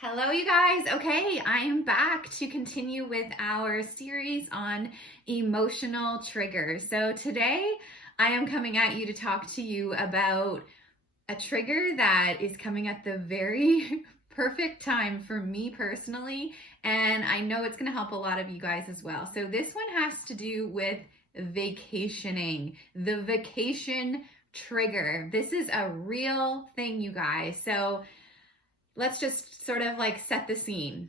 Hello, you guys. Okay, I am back to continue with our series on emotional triggers. So today I am coming at you to talk to you about a trigger that is coming at the very perfect time for me personally, and I know it's going to help a lot of you guys as well. So this one has to do with vacationing, the vacation trigger. This is a real thing, you guys. So let's just sort of like set the scene.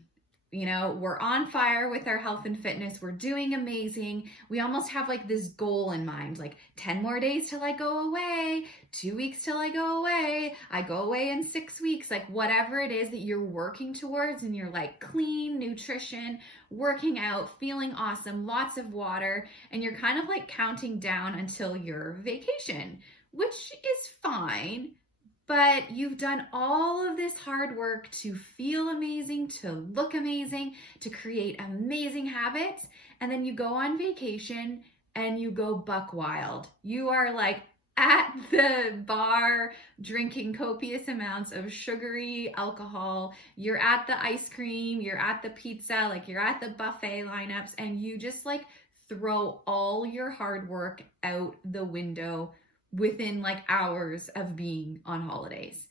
You know, we're on fire with our health and fitness. We're doing amazing. We almost have like this goal in mind, like 10 more days till I go away, 2 weeks till I go away, I go away in 6 weeks, like whatever it is that you're working towards. And you're like clean nutrition, working out, feeling awesome, lots of water. And you're kind of like counting down until your vacation, which is fine, but you've done all of this hard work to feel amazing, to look amazing, to create amazing habits. And then you go on vacation and you go buck wild. You are like at the bar drinking copious amounts of sugary alcohol. You're at the ice cream, you're at the pizza, like you're at the buffet lineups, and you just like throw all your hard work out the window within like hours of being on holidays.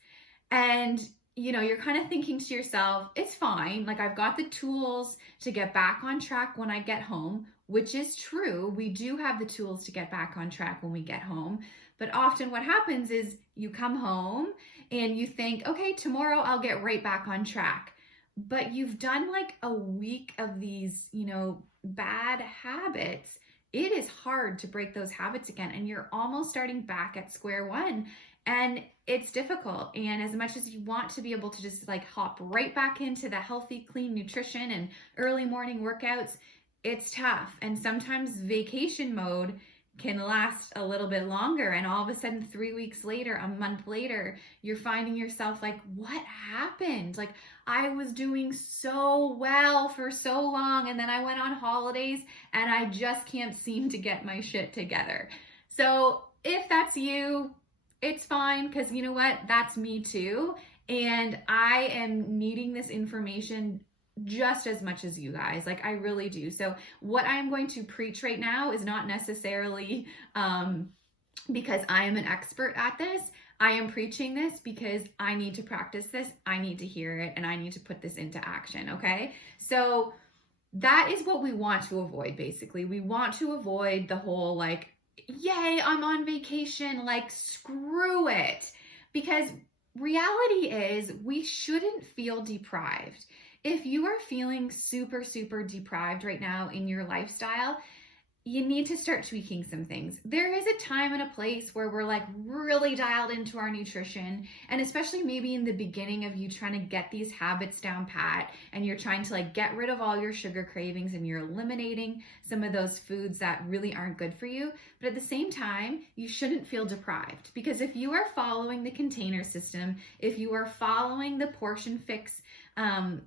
And you know, you're kind of thinking to yourself, it's fine. Like, I've got the tools to get back on track when I get home, which is true. We do have the tools to get back on track when we get home. But often what happens is you come home and you think, okay, tomorrow I'll get right back on track. But you've done like a week of these, you know, bad habits. It is hard to break those habits again, and you're almost starting back at square one, and it's difficult. And as much as you want to be able to just like hop right back into the healthy, clean nutrition and early morning workouts, it's tough. And sometimes vacation mode can last a little bit longer, and all of a sudden 3 weeks later, a month later, you're finding yourself like, what happened? Like, I was doing so well for so long, and then I went on holidays and I just can't seem to get my shit together. So if that's you, it's fine, because you know what, that's me too. And I am needing this information just as much as you guys. Like, I really do. So what I'm going to preach right now is not necessarily because I am an expert at this. I am preaching this because I need to practice this, I need to hear it, and I need to put this into action. Okay, so that is what we want to avoid. Basically, we want to avoid the whole like, yay, I'm on vacation, like screw it. Because reality is, we shouldn't feel deprived. If you are feeling super, super deprived right now in your lifestyle, you need to start tweaking some things. There is a time and a place where we're like really dialed into our nutrition, and especially maybe in the beginning of you trying to get these habits down pat, and you're trying to like get rid of all your sugar cravings, and you're eliminating some of those foods that really aren't good for you. But at the same time, you shouldn't feel deprived, because if you are following the container system, if you are following the portion fix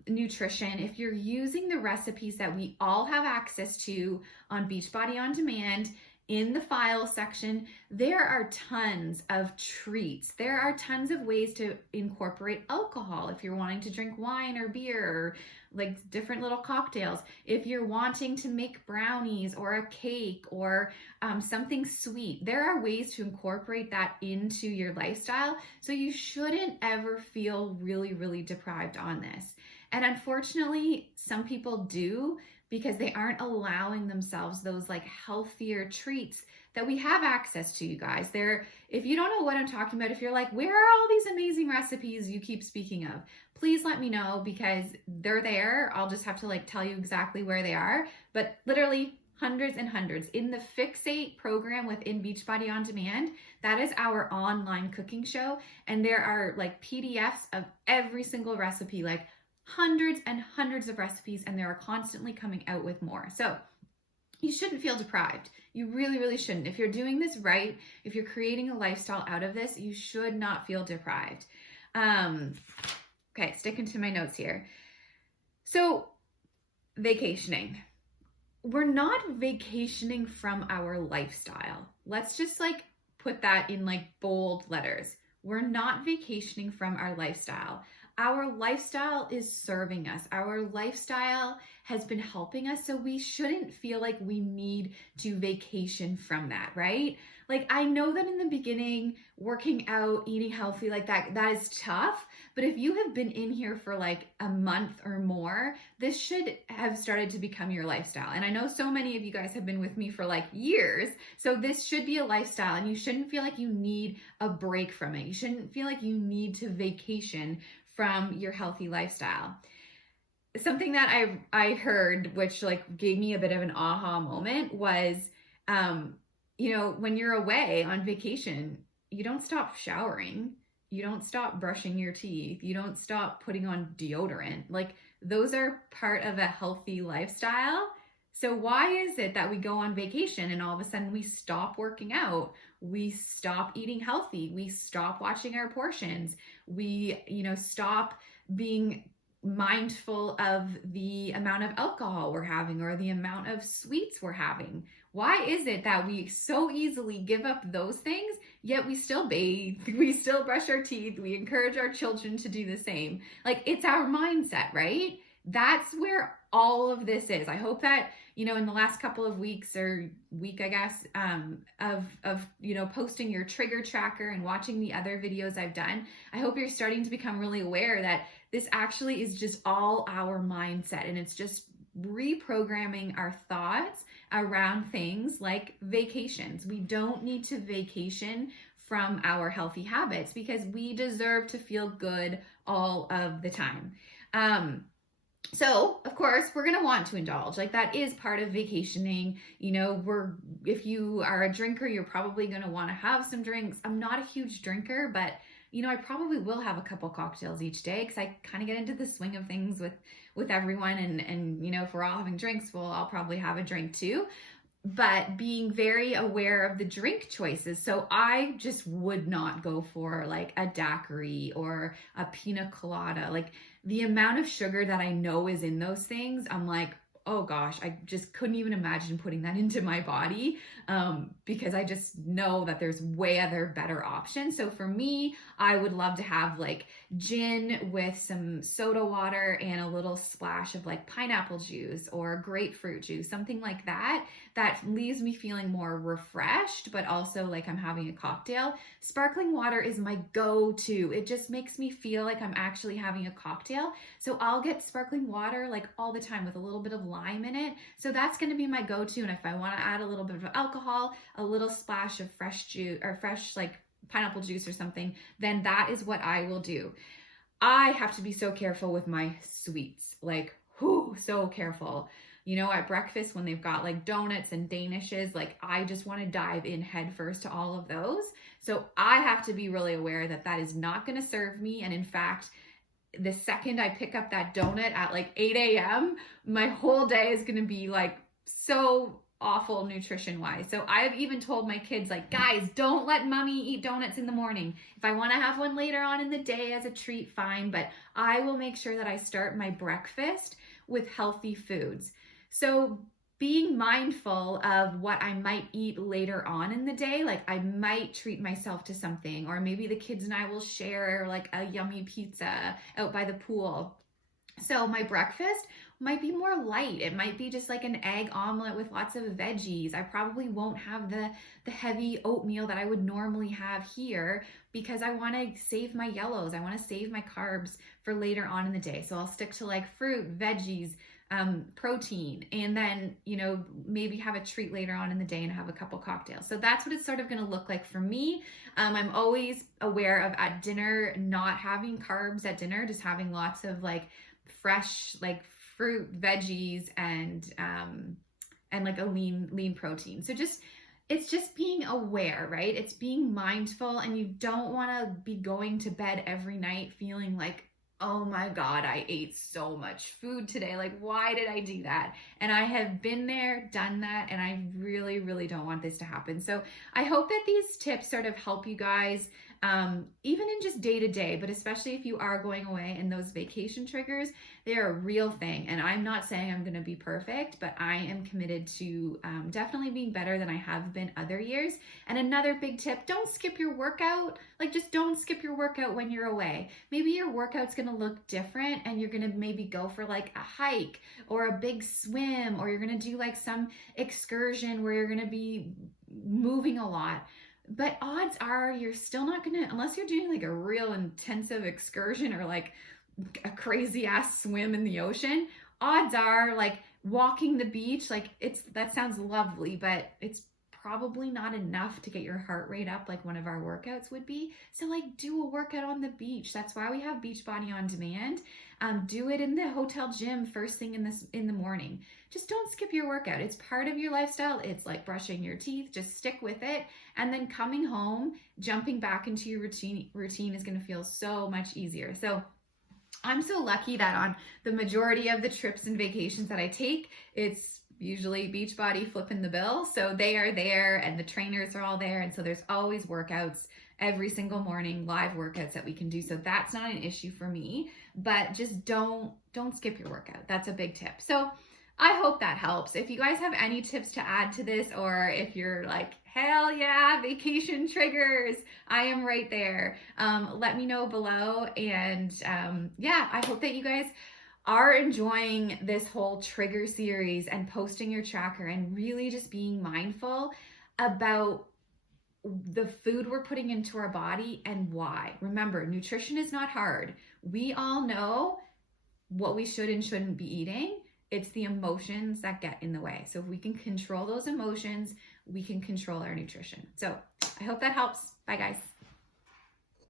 nutrition, if you're using the recipes that we all have access to on Beachbody On Demand in the file section, there are tons of treats. There are tons of ways to incorporate alcohol if you're wanting to drink wine or beer, or like different little cocktails. If you're wanting to make brownies or a cake or something sweet, there are ways to incorporate that into your lifestyle. So you shouldn't ever feel really, really deprived on this. And unfortunately, some people do, because they aren't allowing themselves those like healthier treats that we have access to, you guys. If you don't know what I'm talking about, if you're like, where are all these amazing recipes you keep speaking of? Please let me know, because they're there. I'll just have to like tell you exactly where they are. But literally hundreds and hundreds. In the Fixate program within Beachbody On Demand, that is our online cooking show. And there are like PDFs of every single recipe, like hundreds and hundreds of recipes, and they're constantly coming out with more. So you shouldn't feel deprived. You really, really shouldn't. If you're doing this right, if you're creating a lifestyle out of this, you should not feel deprived. Okay, sticking to my notes here. So vacationing. We're not vacationing from our lifestyle. Let's just like put that in like bold letters. We're not vacationing from our lifestyle. our lifestyle is serving us. Our lifestyle has been helping us, so we shouldn't feel like we need to vacation from that, right? Like, I know that in the beginning, working out, eating healthy, like that is tough. But if you have been in here for like a month or more, this should have started to become your lifestyle. And I know so many of you guys have been with me for like years. So this should be a lifestyle, and you shouldn't feel like you need a break from it. You shouldn't feel like you need to vacation from your healthy lifestyle. Something that I heard, which like gave me a bit of an aha moment, was when you're away on vacation, you don't stop showering, you don't stop brushing your teeth, you don't stop putting on deodorant. Like, those are part of a healthy lifestyle. So why is it that we go on vacation and all of a sudden we stop working out, we stop eating healthy, we stop watching our portions, we stop being mindful of the amount of alcohol we're having or the amount of sweets we're having? Why is it that we so easily give up those things, yet we still bathe, we still brush our teeth, we encourage our children to do the same? Like, it's our mindset, right? That's where all of this is. I hope that, in the last couple of weeks or week, I guess, of posting your trigger tracker and watching the other videos I've done, I hope you're starting to become really aware that this actually is just all our mindset, and it's just reprogramming our thoughts around things like vacations. We don't need to vacation from our healthy habits because we deserve to feel good all of the time. So of course we're going to want to indulge. Like, that is part of vacationing. If you are a drinker, you're probably going to want to have some drinks. I'm not a huge drinker, but I probably will have a couple cocktails each day because I kind of get into the swing of things with everyone. And if we're all having drinks, I'll probably have a drink too. But being very aware of the drink choices. So I just would not go for like a daiquiri or a pina colada. Like, the amount of sugar that I know is in those things, I'm like, oh gosh, I just couldn't even imagine putting that into my body, because I just know that there's way other better options. So for me, I would love to have like gin with some soda water and a little splash of like pineapple juice or grapefruit juice, something like that leaves me feeling more refreshed, but also like I'm having a cocktail. Sparkling water is my go-to. It just makes me feel like I'm actually having a cocktail. So I'll get sparkling water like all the time with a little bit of lime in it. So that's going to be my go-to. And if I want to add a little bit of alcohol, a little splash of fresh juice or fresh like pineapple juice or something, then that is what I will do. I have to be so careful with my sweets, like, so careful. At breakfast when they've got like donuts and danishes, like, I just want to dive in head first to all of those. So I have to be really aware that that is not going to serve me. And in fact, the second I pick up that donut at like 8 a.m., my whole day is going to be like so awful nutrition wise. So I have even told my kids, like, guys, don't let mommy eat donuts in the morning. If I want to have one later on in the day as a treat, fine, but I will make sure that I start my breakfast with healthy foods. So being mindful of what I might eat later on in the day, like I might treat myself to something, or maybe the kids and I will share like a yummy pizza out by the pool. So my breakfast might be more light. It might be just like an egg omelet with lots of veggies. I probably won't have the heavy oatmeal that I would normally have here because I want to save my yellows. I want to save my carbs for later on in the day. So I'll stick to like fruit, veggies, protein, and then, maybe have a treat later on in the day and have a couple cocktails. So that's what it's sort of going to look like for me. I'm always aware of at dinner, not having carbs at dinner, just having lots of like fresh, like fruit, veggies, and like a lean protein. So it's just being aware, right? It's being mindful, and you don't want to be going to bed every night feeling like, oh my God, I ate so much food today. Like, why did I do that? And I have been there, done that, and I really, really don't want this to happen. So I hope that these tips sort of help you guys even in just day to day, but especially if you are going away and those vacation triggers, they are a real thing. And I'm not saying I'm going to be perfect, but I am committed to definitely being better than I have been other years. And another big tip, don't skip your workout. Like, just don't skip your workout when you're away. Maybe your workout's going to look different and you're going to maybe go for like a hike or a big swim, or you're going to do like some excursion where you're going to be moving a lot. But odds are you're still not gonna, unless you're doing like a real intensive excursion or like a crazy ass swim in the ocean, odds are like walking the beach, like that sounds lovely, but it's probably not enough to get your heart rate up like one of our workouts would be. So like do a workout on the beach. That's why we have Beachbody On Demand. Do it in the hotel gym first thing in the morning. Just don't skip your workout. It's part of your lifestyle. It's like brushing your teeth. Just stick with it. And then coming home, jumping back into your routine is going to feel so much easier. So I'm so lucky that on the majority of the trips and vacations that I take, it's usually Beachbody flipping the bill. So they are there and the trainers are all there. And so there's always workouts every single morning, live workouts that we can do. So that's not an issue for me, but just don't skip your workout. That's a big tip. So I hope that helps. If you guys have any tips to add to this, or if you're like, hell yeah, vacation triggers, I am right there. Let me know below. And yeah, I hope that you guys are enjoying this whole trigger series and posting your tracker and really just being mindful about the food we're putting into our body and why. Remember, nutrition is not hard. We all know what we should and shouldn't be eating. It's the emotions that get in the way. So if we can control those emotions, we can control our nutrition. So I hope that helps. Bye, guys.